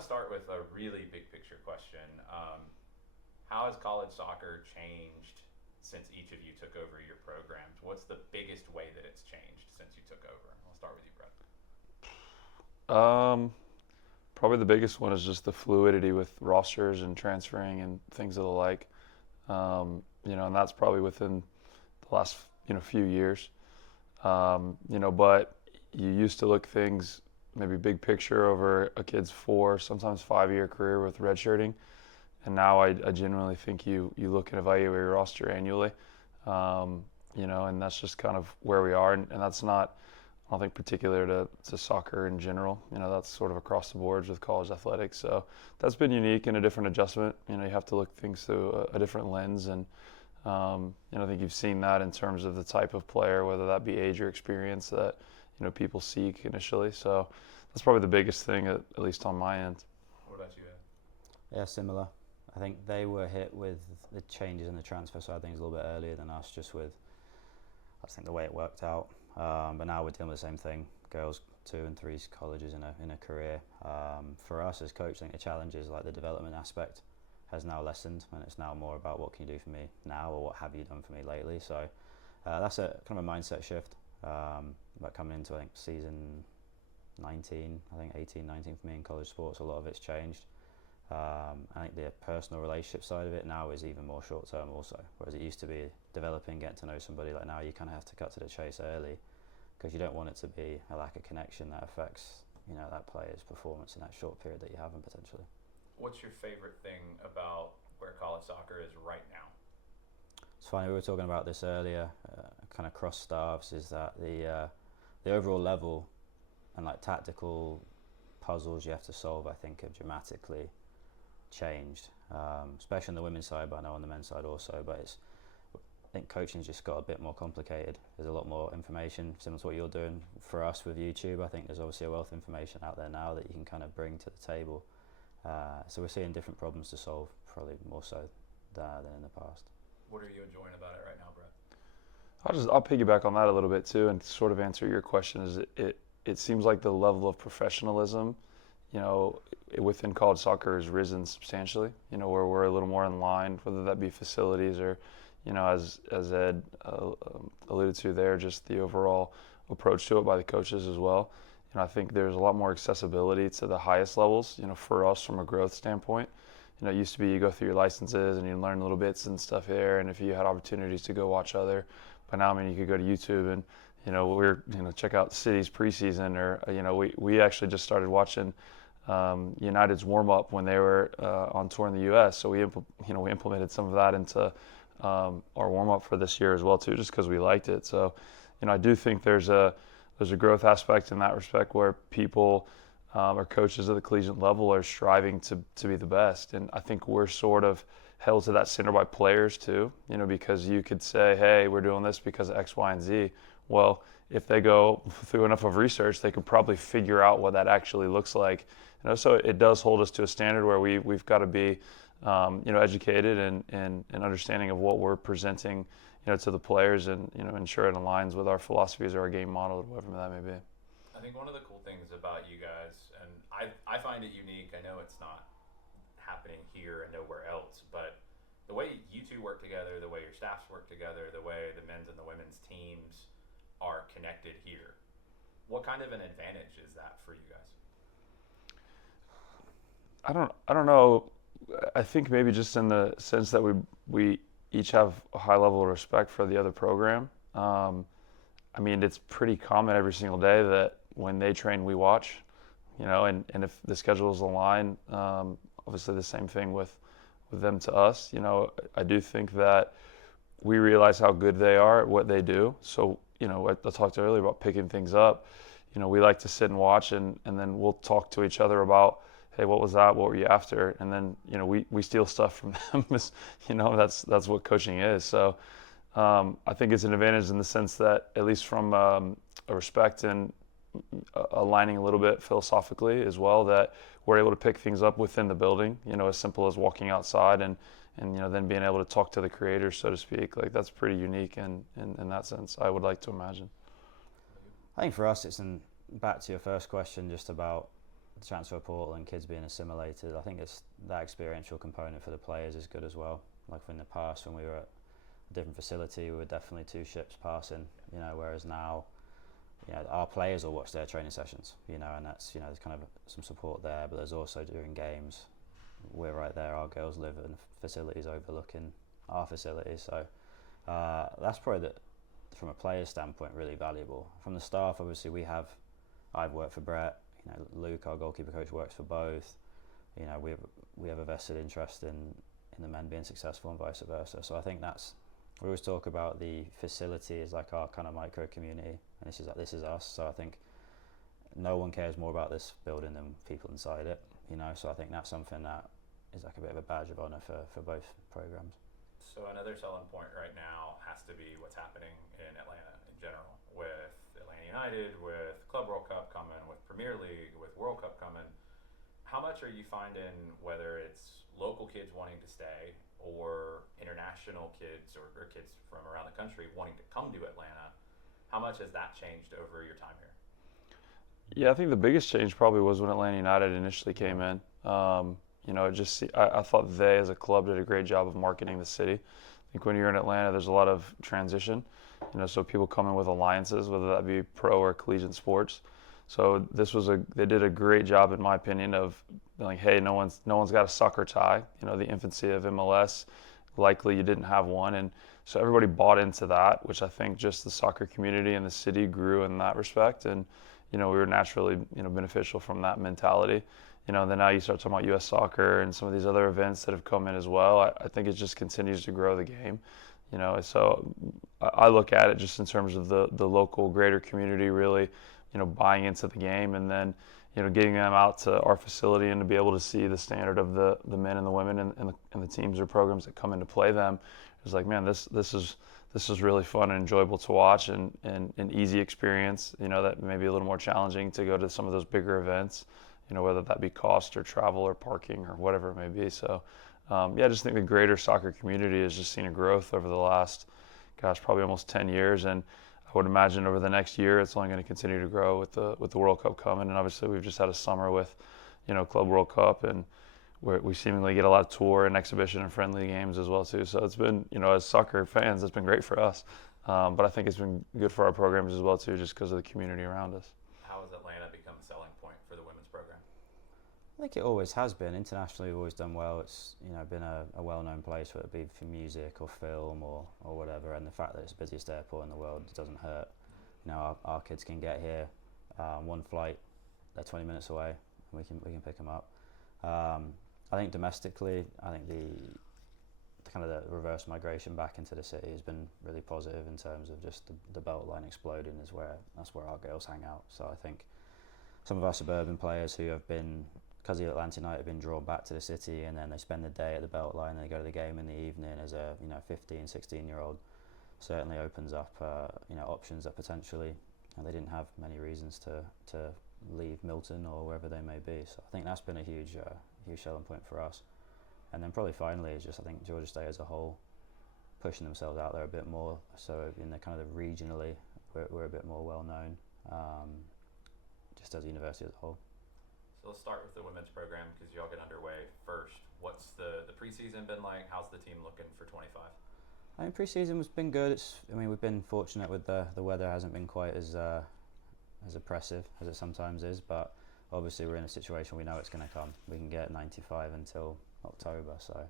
to start with a really big picture question. How has college soccer changed since each of you took over your programs? What's the biggest way that it's changed since you took over? I'll start with you, Brett. Um, Probably the biggest one is just the fluidity with rosters and transferring and things of the like. And that's probably within the last few years. But you used to look things maybe big picture over a kid's 4, sometimes 5 year career with redshirting, and now I genuinely think you look and evaluate your roster annually. And that's just kind of where we are, and that's not, I don't think, particular to soccer in general. That's sort of across the boards with college athletics. So that's been unique and a different adjustment. You have to look things through a different lens, and I think you've seen that in terms of the type of player, whether that be age or experience that people seek initially. So that's probably the biggest thing, at least on my end. What about you, Ed? Yeah, similar. I think they were hit with the changes in the transfer side of things a little bit earlier than us, just with, I think, the way it worked out. But now we're dealing with the same thing. Girls 2 and 3 colleges in a career. For us as coach, I think the challenge is like the development aspect has now lessened, and it's now more about what can you do for me now, or what have you done for me lately. So that's a kind of a mindset shift. But coming into, I think, season 19, I think 18, 19 for me in college sports, a lot of it's changed. I think the personal relationship side of it now is even more short term also, whereas it used to be developing, getting to know somebody. Like now you kind of have to cut to the chase early, because you don't want it to be a lack of connection that affects that player's performance in that short period that you have them potentially. What's your favorite thing about where college soccer is right now? It's funny, we were talking about this earlier, kind of cross staffs, is that the overall level and like tactical puzzles you have to solve, I think, have dramatically changed, especially on the women's side, but I know on the men's side also. But I think coaching's just got a bit more complicated. There's a lot more information, similar to what you're doing for us with YouTube. I think there's obviously a wealth of information out there now that you can kind of bring to the table. So we're seeing different problems to solve, probably more so than in the past. What are you enjoying about it right now, Brett? I'll piggyback on that a little bit too, and sort of answer your question. Is it seems like the level of professionalism, within college soccer has risen substantially. Where we're a little more in line, whether that be facilities or, as Ed alluded to there, just the overall approach to it by the coaches as well. I think there's a lot more accessibility to the highest levels. For us from a growth standpoint. It used to be you go through your licenses and you learn little bits and stuff here, and if you had opportunities to go watch other, but now you could go to YouTube and check out City's preseason, or we actually just started watching United's warm up when they were on tour in the U.S. So we implemented some of that into our warm up for this year as well too, just because we liked it. So I do think there's a growth aspect in that respect where people or coaches at the collegiate level are striving to be the best, and I think we're sort of held to that standard by players too. Because you could say, hey, we're doing this because of X, Y, and Z. Well, if they go through enough of research, they could probably figure out what that actually looks like. So it does hold us to a standard where we've got to be, educated and understanding of what we're presenting, to the players, and ensure it aligns with our philosophies or our game model, whatever that may be. I think one of the cool things about you guys, and I find it unique. I know it's not happening here and nowhere else, but the way you two work together, the way your staffs work together, the way the men's and the women's teams are connected here. What kind of an advantage is that for you guys? I don't know. I think maybe just in the sense that we each have a high level of respect for the other program. It's pretty common every single day that when they train, we watch, and if the schedules align, obviously the same thing with them to us. I do think that we realize how good they are at what they do. So, I talked earlier about picking things up. We like to sit and watch, and then we'll talk to each other about, hey, what was that? What were you after? And then, we steal stuff from them. That's what coaching is. So I think it's an advantage in the sense that, at least from a respect and aligning a little bit philosophically as well, that we're able to pick things up within the building, as simple as walking outside and then being able to talk to the creators, so to speak. Like, that's pretty unique in that sense, I would like to imagine. I think for us, back to your first question, just about the transfer portal and kids being assimilated, I think it's that experiential component for the players is good as well. Like in the past when we were at a different facility, we were definitely 2 ships passing, whereas now, our players will watch their training sessions, and that's, there's kind of some support there, but there's also during games, we're right there, our girls live in facilities overlooking our facilities, so that's probably, from a player's standpoint, really valuable. From the staff, obviously, I've worked for Brett, Luke, our goalkeeper coach, works for both, we have a vested interest in the men being successful and vice versa, so I think we always talk about the facility as like our kind of micro community, and this is us. So I think no one cares more about this building than people inside it, So I think that's something that is like a bit of a badge of honour for both programs. So another selling point right now has to be what's happening in Atlanta in general, with Atlanta United, with Club World Cup coming, with Premier League, with World Cup coming. How much are you finding, whether it's local kids wanting to stay or international kids or kids from around the country wanting to come to Atlanta, how much has that changed over your time here? Yeah, I think the biggest change probably was when Atlanta United initially came in. I thought they as a club did a great job of marketing the city. I think when you're in Atlanta, there's a lot of transition, so people come in with alliances, whether that be pro or collegiate sports. So they did a great job, in my opinion, of like, hey, no one's got a soccer tie. The infancy of MLS, likely you didn't have one, and so everybody bought into that, which I think just the soccer community and the city grew in that respect, and we were naturally beneficial from that mentality. Then now you start talking about U.S. soccer and some of these other events that have come in as well. I think it just continues to grow the game. So I look at it just in terms of the local greater community really, buying into the game, and then getting them out to our facility and to be able to see the standard of the men and the women and the teams or programs that come in to play them. It's like, man, this is really fun and enjoyable to watch, and an easy experience. That may be a little more challenging to go to some of those bigger events. Whether that be cost or travel or parking or whatever it may be. So, I just think the greater soccer community has just seen a growth over the last, probably almost 10 years, and I would imagine over the next year it's only going to continue to grow with the World Cup coming, and obviously we've just had a summer with, Club World Cup, and we seemingly get a lot of tour and exhibition and friendly games as well too. So it's been, as soccer fans, it's been great for us, but I think it's been good for our programs as well too, just because of the community around us. How has Atlanta become a selling point for the women's program? I think it always has been. Internationally, we've always done well. It's been a well-known place, whether it be for music or film or whatever. And the fact that it's the busiest airport in the world doesn't hurt. Our kids can get here, one flight, they're 20 minutes away, and we can pick them up. I think domestically, the kind of the reverse migration back into the city has been really positive in terms of just the Beltline exploding. That's where our girls hang out. So I think some of our suburban players who have been, because of Atlanta United, have been drawn back to the city, and then they spend the day at the Beltline and they go to the game in the evening as a 15, 16-year-old, certainly opens up options that potentially they didn't have many reasons to leave Milton or wherever they may be. So I think that's been a huge selling point for us. And then probably finally is just, I think, Georgia State as a whole pushing themselves out there a bit more. So in the kind of regionally, we're a bit more well known, just as a university as a whole. So let's start with the women's program, because y'all get underway first. What's the preseason been like? How's the team looking for 25? I mean, preseason has been good. We've been fortunate with the weather hasn't been quite as oppressive as it sometimes is, but obviously we're in a situation we know it's going to come. We can get 95 until October, so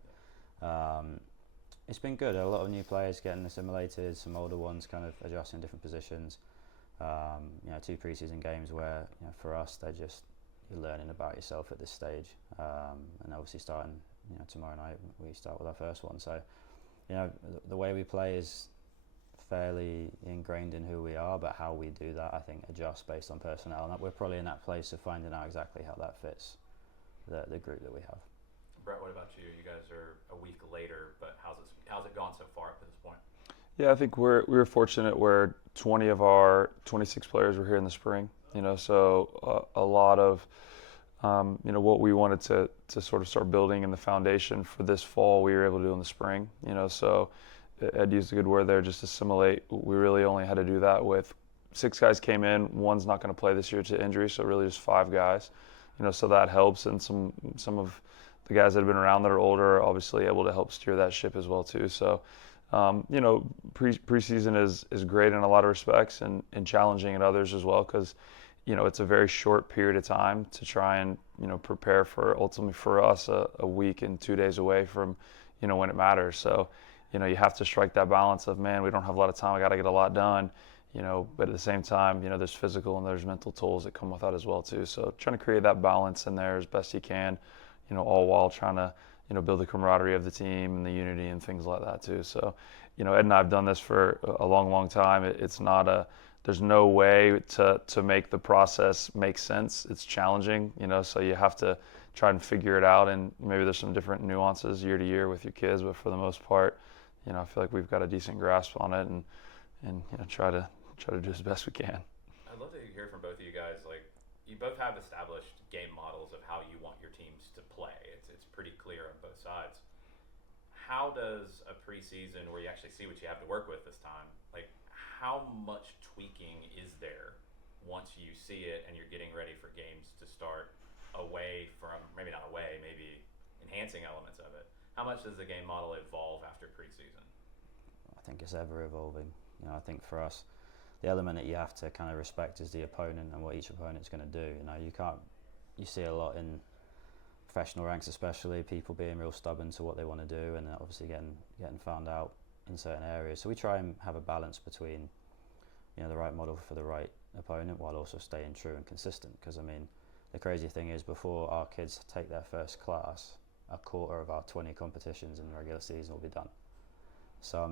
it's been good. A lot of new players getting assimilated, some older ones kind of adjusting different positions. 2 preseason games where for us you're learning about yourself at this stage, and obviously starting tomorrow night we start with our first one. So the way we play is fairly ingrained in who we are, but how we do that I think adjusts based on personnel, and we're probably in that place of finding out exactly how that fits the group that we have. Brett, what about you? You guys are a week later, but how's it gone so far up to this point? Yeah, I think we were fortunate where 20 of our 26 players were here in the spring. So a lot of what we wanted to sort of start building in the foundation for this fall, we were able to do in the spring. So Ed used a good word there, just assimilate. We really only had to do that with 6 guys came in. One's not going to play this year to injury, so really just 5 guys. so that helps. And some of the guys that have been around that are older are obviously able to help steer that ship as well too. So, preseason is great in a lot of respects and challenging in others as well, because it's a very short period of time to try and prepare for, ultimately for us, a week and 2 days away from when it matters. So you have to strike that balance of, man, we don't have a lot of time, I got to get a lot done, but at the same time, there's physical and there's mental tools that come with that as well too. So trying to create that balance in there as best you can, all while trying to build the camaraderie of the team and the unity and things like that too. So Ed and I have done this for a long time. It's not there's no way to make the process make sense. It's challenging, so you have to try and figure it out, and maybe there's some different nuances year to year with your kids, but for the most part, I feel like we've got a decent grasp on it, and try to do as best we can. I'd love to hear from both of you guys. Like, you both have established game models of how you want your teams to play. It's pretty clear on both sides. How does a preseason, where you actually see what you have to work with this time, like, how much tweaking is there once you see it and you're getting ready for games to start, away from, maybe not away, maybe enhancing elements of it? How much does the game model evolve after preseason? I think it's ever evolving. I think for us, the element that you have to kind of respect is the opponent and what each opponent's going to do. You see a lot in professional ranks, especially, people being real stubborn to what they want to do, and obviously getting found out in certain areas. So we try and have a balance between, the right model for the right opponent while also staying true and consistent. Because the crazy thing is, before our kids take their first class, a quarter of our 20 competitions in the regular season will be done. So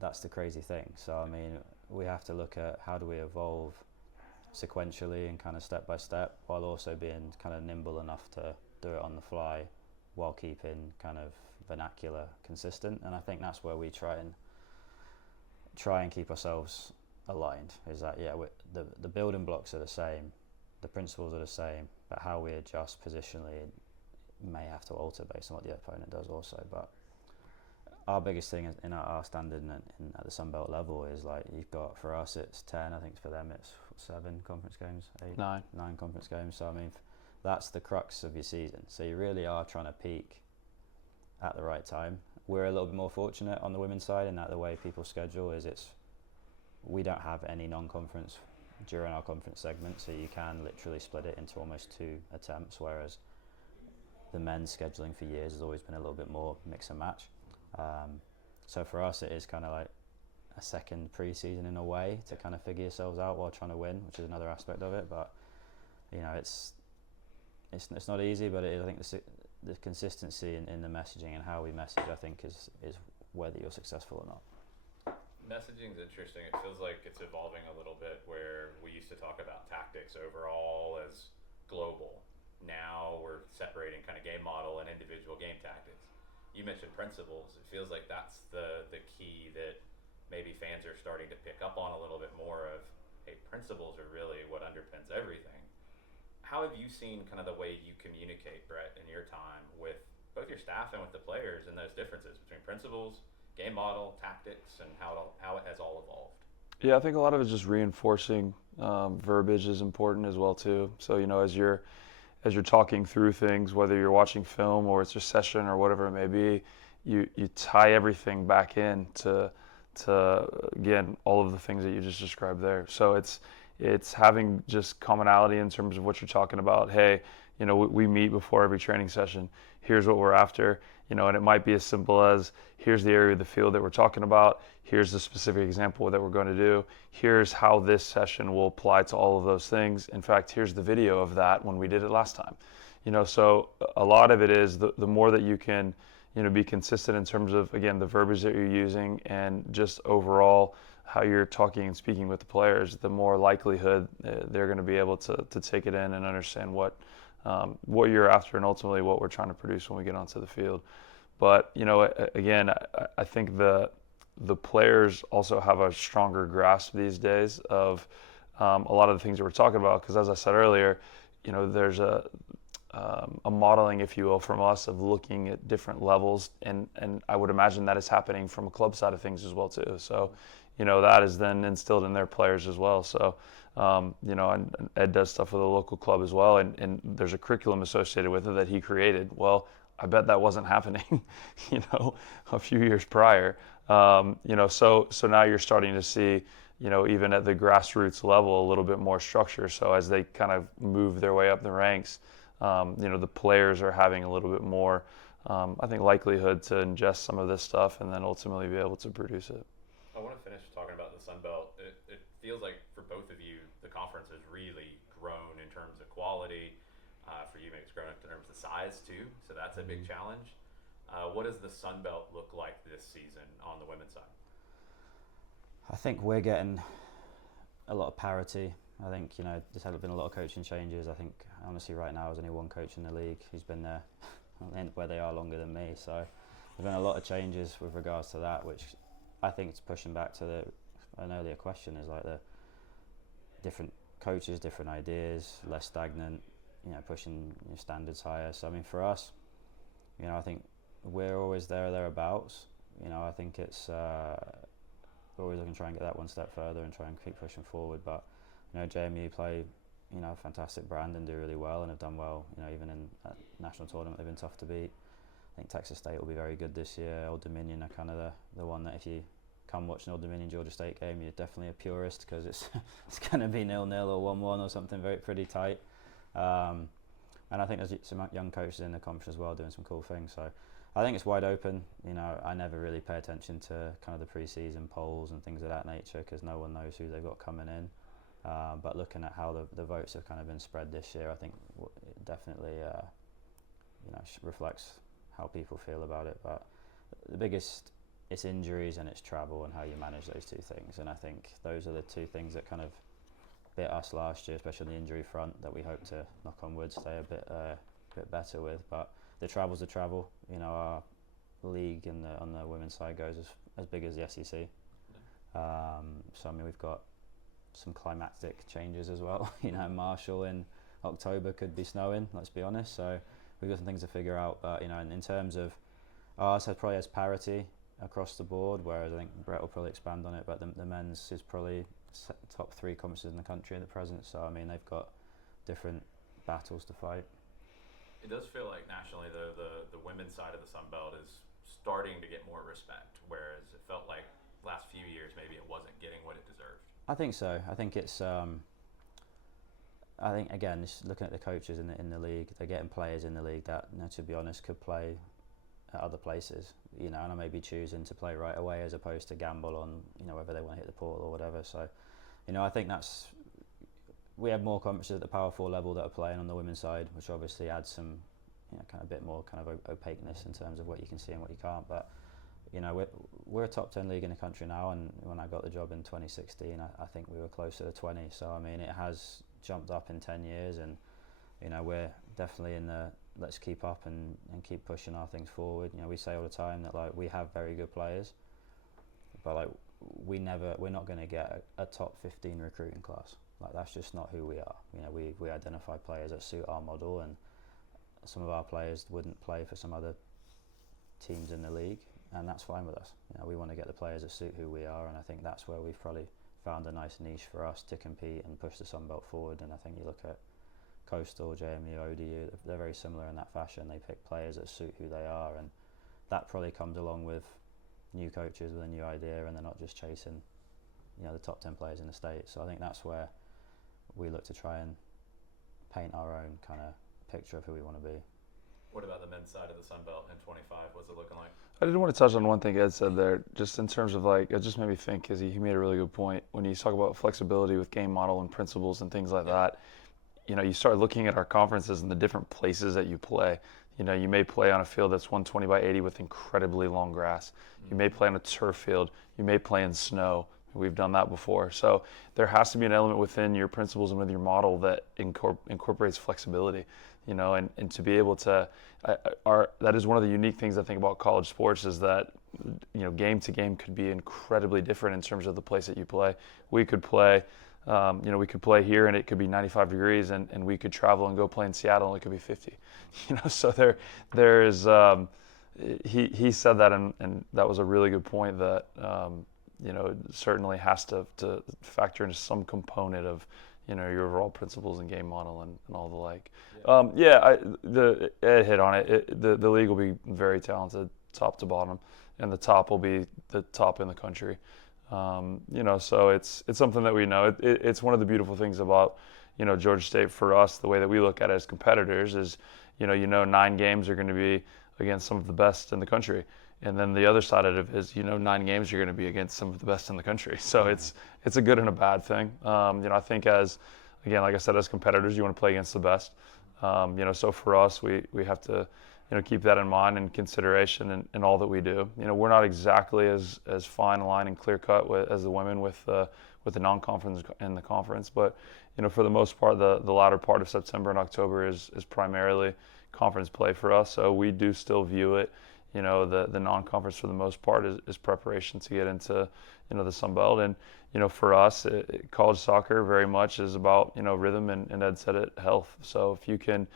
that's the crazy thing. So we have to look at how do we evolve sequentially and kind of step by step, while also being kind of nimble enough to do it on the fly while keeping kind of vernacular consistent. And I think that's where we try and keep ourselves aligned, is that the building blocks are the same, the principles are the same, but how we adjust positionally may have to alter based on what the opponent does also. But our biggest thing in our standard at the Sunbelt level is, like, you've got, for us it's 10, I think for them it's 7 conference games, 8, 9 conference games. So that's the crux of your season. So you really are trying to peak at the right time. We're a little bit more fortunate on the women's side in that the way people schedule is we don't have any non-conference during our conference segment, so you can literally split it into almost 2 attempts, whereas the men's scheduling for years has always been a little bit more mix and match. So for us, it is kind of like a second pre-season in a way to kind of figure yourselves out while trying to win, which is another aspect of it. But it's not easy, but I think the consistency in the messaging and how we message, I think, is whether you're successful or not. Messaging is interesting. It feels like it's evolving a little bit, where we used to talk about tactics overall as global. Now we're separating kind of game model and individual game tactics. You mentioned principles. It feels like that's the key that maybe fans are starting to pick up on a little bit more of, hey, principles are really what underpins everything. How have you seen kind of the way you communicate, Brett, in your time with both your staff and with the players, and those differences between principles, game model, tactics, and how it has all evolved? Yeah, I think a lot of it's just reinforcing. Verbiage is important as well too. So as you're talking through things, whether you're watching film or it's a session or whatever it may be, you tie everything back in to again, all of the things that you just described there. So it's having just commonality in terms of what you're talking about. Hey, we meet before every training session. Here's what we're after, and it might be as simple as, here's the area of the field that we're talking about. Here's the specific example that we're going to do. Here's how this session will apply to all of those things. In fact, here's the video of that when we did it last time. So a lot of it is the more that you can, be consistent in terms of, again, the verbiage that you're using and just overall how you're talking and speaking with the players, the more likelihood they're going to be able to take it in and understand what you're after and ultimately what we're trying to produce when we get onto the field. But again, I think the players also have a stronger grasp these days of a lot of the things that we're talking about, because as I said earlier, there's a modeling, if you will, from us of looking at different levels, and I would imagine that is happening from a club side of things as well too. So that is then instilled in their players as well. So And Ed does stuff with a local club as well, and there's a curriculum associated with it that he created. Well, I bet that wasn't happening, a few years prior. So now you're starting to see, even at the grassroots level, a little bit more structure. So as they kind of move their way up the ranks, the players are having a little bit more, I think, likelihood to ingest some of this stuff and then ultimately be able to produce it. I want to finish talking about the Sun Belt. It feels like for both of you, the conference has really grown in terms of quality. For you, maybe it's grown in terms of size too, so that's a big challenge. What does the Sun Belt look like this season on the women's side? I think we're getting a lot of parity. I think, there's been a lot of coaching changes. I think, honestly, right now, there's only one coach in the league who's been there where they are longer than me. So there's been a lot of changes with regards to that, which I think it's pushing back to an earlier question, is like the different coaches, different ideas, less stagnant, pushing standards higher. So, I mean, for us, I think we're always there or thereabouts. I think it's we're always looking to try and get that one step further and try and keep pushing forward. But, JMU play, a fantastic brand and do really well and have done well, even in a national tournament they've been tough to beat. I think Texas State will be very good this year. Old Dominion are kind of the one that if you come watch an Old Dominion Georgia State game, you're definitely a purist because it's going to be 0-0 or 1-1 or something pretty tight. And I think there's some young coaches in the conference as well doing some cool things. So I think it's wide open. I never really pay attention to kind of the pre-season polls and things of that nature because no one knows who they've got coming in. But looking at how the votes have kind of been spread this year, I think it definitely reflects how people feel about it. But the biggest, it's injuries and it's travel and how you manage those two things. And I think those are the two things that kind of bit us last year, especially on the injury front, that we hope to, knock on wood, stay a bit better with. But the travel's the travel. Our league on the women's side goes as big as the SEC. So I mean, we've got some climatic changes as well. Marshall in October could be snowing, let's be honest. So we've got some things to figure out. But in terms of ours, probably has parity across the board, whereas I think Brett will probably expand on it. But the men's is probably top 3 conferences in the country at the present. So I mean, they've got different battles to fight. It does feel like nationally, the women's side of the Sun Belt is starting to get more respect, whereas it felt like last few years maybe it wasn't getting what it deserved. I think so. I think it's. I think again, just looking at the coaches in the league, they're getting players in the league that, to be honest, could play at other places. And I may be choosing to play right away as opposed to gamble on whether they want to hit the portal or whatever. So, I think that's. We have more conferences at the Power 4 level that are playing on the women's side, which obviously adds some, kind of bit more kind of opaqueness in terms of what you can see and what you can't. But we're a top 10 league in the country now, and when I got the job in 2016, I think we were closer to 20. So I mean, it has jumped up in 10 years, and we're definitely in the let's keep up and keep pushing our things forward. We say all the time that we have very good players, but we're not going to get a top 15 recruiting class. That's just not who we are. We identify players that suit our model, and some of our players wouldn't play for some other teams in the league, and that's fine with us. We want to get the players that suit who we are, and I think that's where we've probably found a nice niche for us to compete and push the Sun Belt forward. And I think you look at Coastal, JMU, ODU, they're very similar in that fashion. They pick players that suit who they are, and that probably comes along with new coaches with a new idea, and they're not just chasing the top 10 players in the state. So I think that's where we look to try and paint our own kind of picture of who we want to be. What about the men's side of the Sun Belt in 25? What's it looking like? I did want to touch on one thing Ed said there, just in terms of it just made me think, because he made a really good point. When you talk about flexibility with game model and principles and things like that, you start looking at our conferences and the different places that you play. You may play on a field that's 120 by 80 with incredibly long grass. You may play on a turf field. You may play in snow. We've done that before. So there has to be an element within your principles and with your model that incorporates flexibility, and to be able to, that is one of the unique things I think about college sports is that, game to game could be incredibly different in terms of the place that you play. We could play, here and it could be 95 degrees and we could travel and go play in Seattle and it could be 50, so there is, he said that and that was a really good point that, certainly has to factor into some component of your overall principles and game model and all the like. Yeah. The Ed hit on it. The league will be very talented, top to bottom, and the top will be the top in the country. So it's something that we know. It's one of the beautiful things about Georgia State for us. The way that we look at it as competitors is 9 games are going to be against some of the best in the country. And then the other side of it is, 9 games you're going to be against some of the best in the country. So it's a good and a bad thing. I think again, like I said, as competitors, you want to play against the best. So for us, we have to, keep that in mind and consideration in all that we do. We're not exactly as fine line and clear cut as the women with the non-conference and the conference, but for the most part, the latter part of September and October is primarily conference play for us. So we do still view it. The non-conference for the most part is preparation to get into, the Sun Belt. And, for us, college soccer very much is about, rhythm and Ed said it, health. So if you can,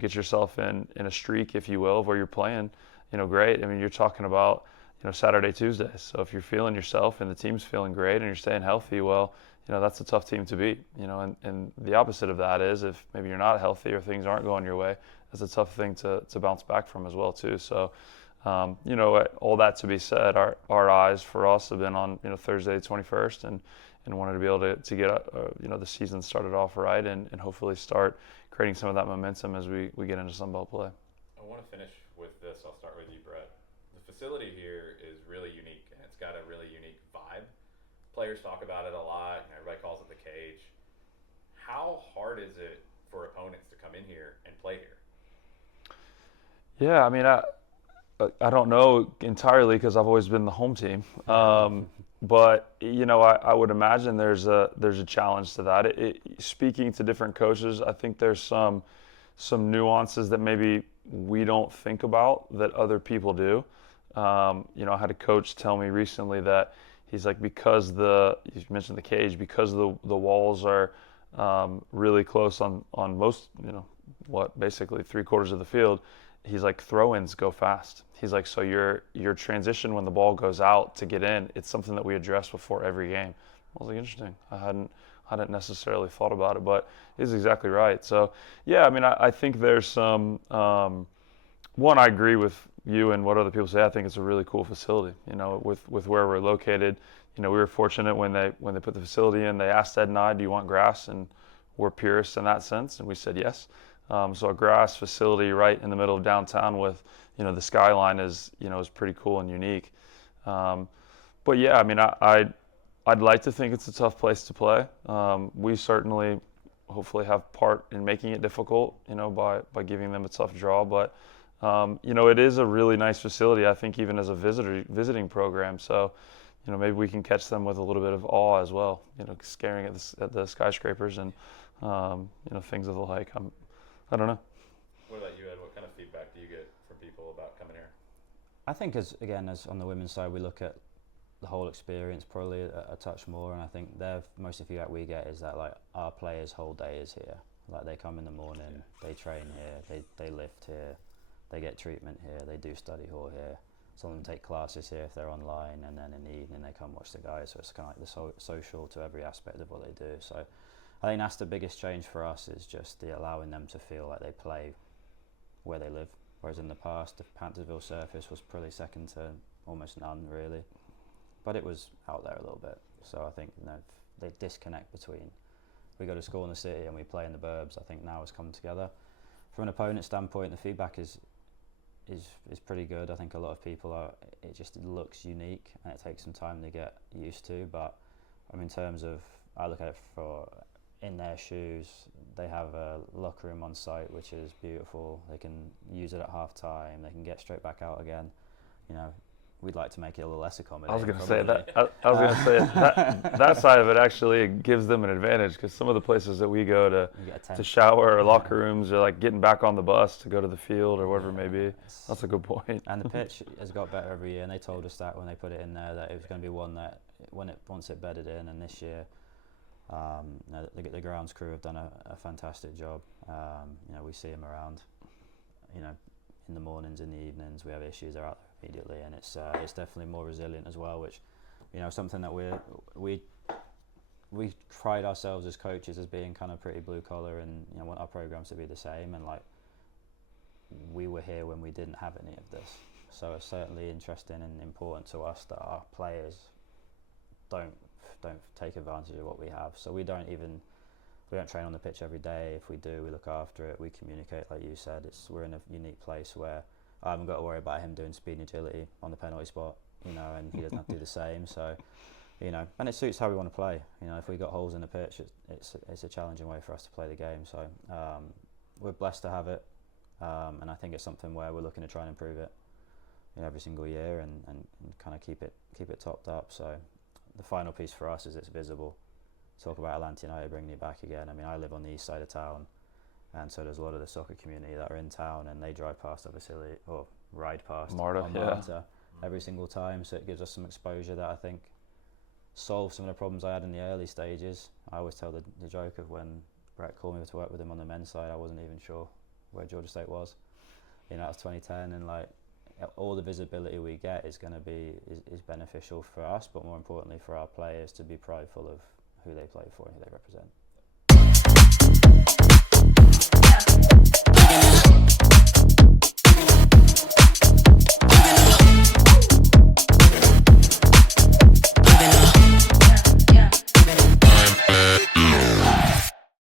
get yourself in a streak, if you will, of where you're playing, great. I mean, you're talking about, Saturday, Tuesday. So if you're feeling yourself and the team's feeling great and you're staying healthy, well, that's a tough team to beat, and the opposite of that is if maybe you're not healthy or things aren't going your way, that's a tough thing to bounce back from as well too. So, all that to be said, our eyes for us have been on, Thursday the 21st and wanted to be able to get, the season started off right and hopefully start creating some of that momentum as we get into Sun Belt play. I want to finish with this. I'll start with you, Brett. The facility here is really unique and it's got a really unique vibe. Players talk about it a lot. Everybody calls it the cage. How hard is it for opponents to come in here and play here? Yeah, I mean, I don't know entirely because I've always been the home team, but I would imagine there's a challenge to that. Speaking to different coaches, I think there's some nuances that maybe we don't think about that other people do. I had a coach tell me recently that he's like, because you mentioned the cage, because the walls are really close on most, basically 3/4 of the field. He's like, throw-ins go fast. He's like, so your transition when the ball goes out to get in, it's something that we address before every game. I was like, interesting. I hadn't necessarily thought about it, but he's exactly right. So yeah, I mean, I think there's some. One, I agree with you and what other people say. I think it's a really cool facility. With where we're located. We were fortunate when they put the facility in. They asked Ed and I, "Do you want grass?" And we're purists in that sense, and we said yes. So a grass facility right in the middle of downtown with, the skyline is pretty cool and unique. But yeah, I mean, I'd like to think it's a tough place to play. We certainly, hopefully, have part in making it difficult, by giving them a tough draw. But it is a really nice facility. I think even as a visiting program. So, maybe we can catch them with a little bit of awe as well. Scaring at the skyscrapers and things of the like. I don't know. What about you, Ed? What kind of feedback do you get from people about coming here? I think as on the women's side, we look at the whole experience probably a touch more, and I think most of the feedback we get is that like our players' whole day is here. Like they come in the morning, they train here, they lift here, they get treatment here, they do study hall here. Some of them take classes here if they're online, and then in the evening they come watch the guys. So it's kind of like the social to every aspect of what they do. So I think that's the biggest change for us is just allowing them to feel like they play where they live. Whereas in the past, the Panthersville surface was probably second to almost none really, but it was out there a little bit. So I think they disconnect between we go to school in the city and we play in the burbs. I think now has come together. From an opponent standpoint, the feedback is pretty good. I think a lot of people it looks unique and it takes some time to get used to. But I mean, in terms of I look at it for in their shoes, they have a locker room on site which is beautiful. They can use it at half time. They can get straight back out again. We'd like to make it a little less accommodating. I was going to say that. I was going to say that side of it actually gives them an advantage because some of the places that we go to shower or locker rooms are like getting back on the bus to go to the field or whatever it may be. That's a good point. And the pitch has got better every year, and they told us that when they put it in there that it was going to be one that once it bedded in, and this year. The grounds crew have done a fantastic job. We see them around, in the mornings, in the evenings. We have issues, they're out there immediately, and it's definitely more resilient as well, which, something that we we pride ourselves as coaches as being kind of pretty blue collar, and you know, want our programs to be the same. And like, we were here when we didn't have any of this, so it's certainly interesting and important to us that our players don't take advantage of what we have. So we don't train on the pitch every day. If we do, we look after it. We communicate, like you said. We're in a unique place where I haven't got to worry about him doing speed and agility on the penalty spot, you know, and he doesn't have to do the same. So, you know, and it suits how we want to play. You know, if we got holes in the pitch, it's a challenging way for us to play the game. So we're blessed to have it, and I think it's something where we're looking to try and improve it, you know, every single year, and kind of keep it topped up. So the final piece for us is it's visible. Talk about Atlanta United bringing it back again. I mean, I live on the east side of town, and so there's a lot of the soccer community that are in town, and they drive past our facility or ride past Marta every single time. So it gives us some exposure that I think solves some of the problems I had in the early stages. I always tell the joke of when Brett called me to work with him on the men's side, I wasn't even sure where Georgia State was. You know, that was 2010, and like all the visibility we get is going to be is beneficial for us, but more importantly for our players to be prideful of who they play for and who they represent.